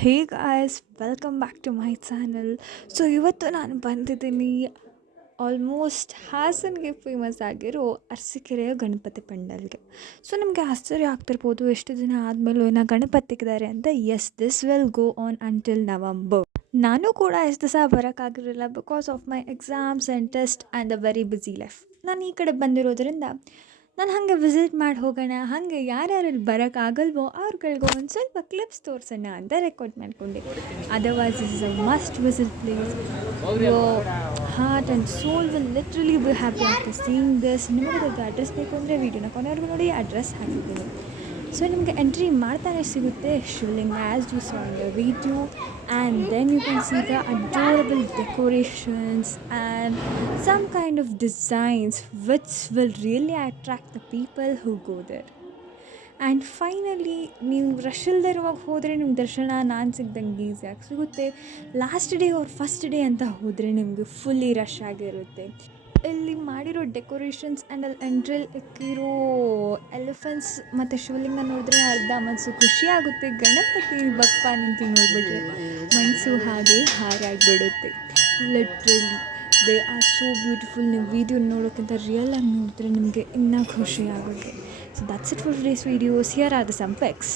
Hey guys, welcome back to my channel. So ಇವತ್ತು ನಾನು ಬಂದಿದ್ದೀನಿ ಆಲ್ಮೋಸ್ಟ್ ಹಾಸನ್ಗೆ ಫೇಮಸ್ ಆಗಿರೋ ಅರಸೀಕೆರೆಯ ಗಣಪತಿ ಪೆಂಡಲ್ಗೆ. ಸೊ ನಿಮಗೆ ಆಶ್ಚರ್ಯ ಆಗ್ತಿರ್ಬೋದು, ಎಷ್ಟು ದಿನ ಆದಮೇಲೂ ಏನೋ ಗಣಪತಿ ತೆಗೆದಾರೆ ಅಂತ. Yes, this will go on until November. ನಾನು ಕೂಡ ಎಷ್ಟು ದಿವಸ ಬರೋಕ್ಕಾಗಿರಲಿಲ್ಲ because of my exams and test and a very busy life. ನಾನು ಈ ಕಡೆ ಬಂದಿರೋದ್ರಿಂದ ನಾನು ಹಾಗೆ ವಿಸಿಟ್ ಮಾಡಿ ಹೋಗೋಣ, ಹಾಗೆ ಯಾರ್ಯಾರಲ್ಲಿ ಬರೋಕ್ಕಾಗಲ್ವೋ ಅವ್ರುಗಳ್ಗೂ ಒಂದು ಸ್ವಲ್ಪ ಕ್ಲಿಪ್ಸ್ ತೋರಿಸೋಣ ಅಂತ ರೆಕಾರ್ಡ್ ಮಾಡ್ಕೊಂಡೆ. Otherwise this is a must visit place. Your heart and soul will literally be happy after seeing this. ನಿಮಗೆ ಅದಕ್ಕೆ ಅಡ್ರೆಸ್ ಬೇಕು ಅಂದರೆ ವೀಡಿಯೋನ ಕೊನೆವರೆಗೂ ನೋಡಿ, ಅಡ್ರೆಸ್ ಹಾಕಿದ್ದೀನಿ. ಸೊ ನಿಮಗೆ ಎಂಟ್ರಿ ಮಾಡ್ತಾನೆ ಸಿಗುತ್ತೆ Shivalinga as you saw in the video, and then you can see the adorable decorations and some kind of designs which will really attract the people who go there. And finally ನೀವು rush ಇಲ್ಲದೆ ಇರುವಾಗ ಹೋದರೆ ನಿಮ್ಗೆ ದರ್ಶನ ನಾನು ಸಿಗ್ದಂಗೆ ಈಸಿಯಾಗಿ ಸಿಗುತ್ತೆ. Last day ಅವ್ರ ಫಸ್ಟ್ ಡೇ ಅಂತ ಹೋದರೆ ನಿಮಗೆ ಫುಲ್ಲಿ ರಶ್ ಆಗಿರುತ್ತೆ. ಇಲ್ಲಿ ಮಾಡಿರೋ ಡೆಕೋರೇಷನ್ಸ್ ಆ್ಯಂಡ್ ಅಲ್ಲಿ ಎಂಟ್ರಲ್ಲಿ ಇಕ್ಕಿರೋ ಎಲಿಫೆಂಟ್ಸ್ ಮತ್ತು ಶಿವಲಿಂಗ ನೋಡಿದ್ರೆ ಅರ್ಧ ಮನಸ್ಸು ಖುಷಿಯಾಗುತ್ತೆ. ಗಣಪತಿ ಬಪ್ಪ ನಿಂತು ನೋಡಿಬಿಟ್ರೆ ಮನಸ್ಸು ಹಾಗೆ ಹಾರಾಗಿಬಿಡುತ್ತೆ. Literally they are so beautiful. ನೀವು ವೀಡಿಯೋ ನೋಡೋಕ್ಕಿಂತ ರಿಯಲಾಗಿ ನೋಡಿದ್ರೆ ನಿಮಗೆ ಇನ್ನೂ ಖುಷಿ ಆಗುತ್ತೆ. So that's it for today's videos. Here are the some fix.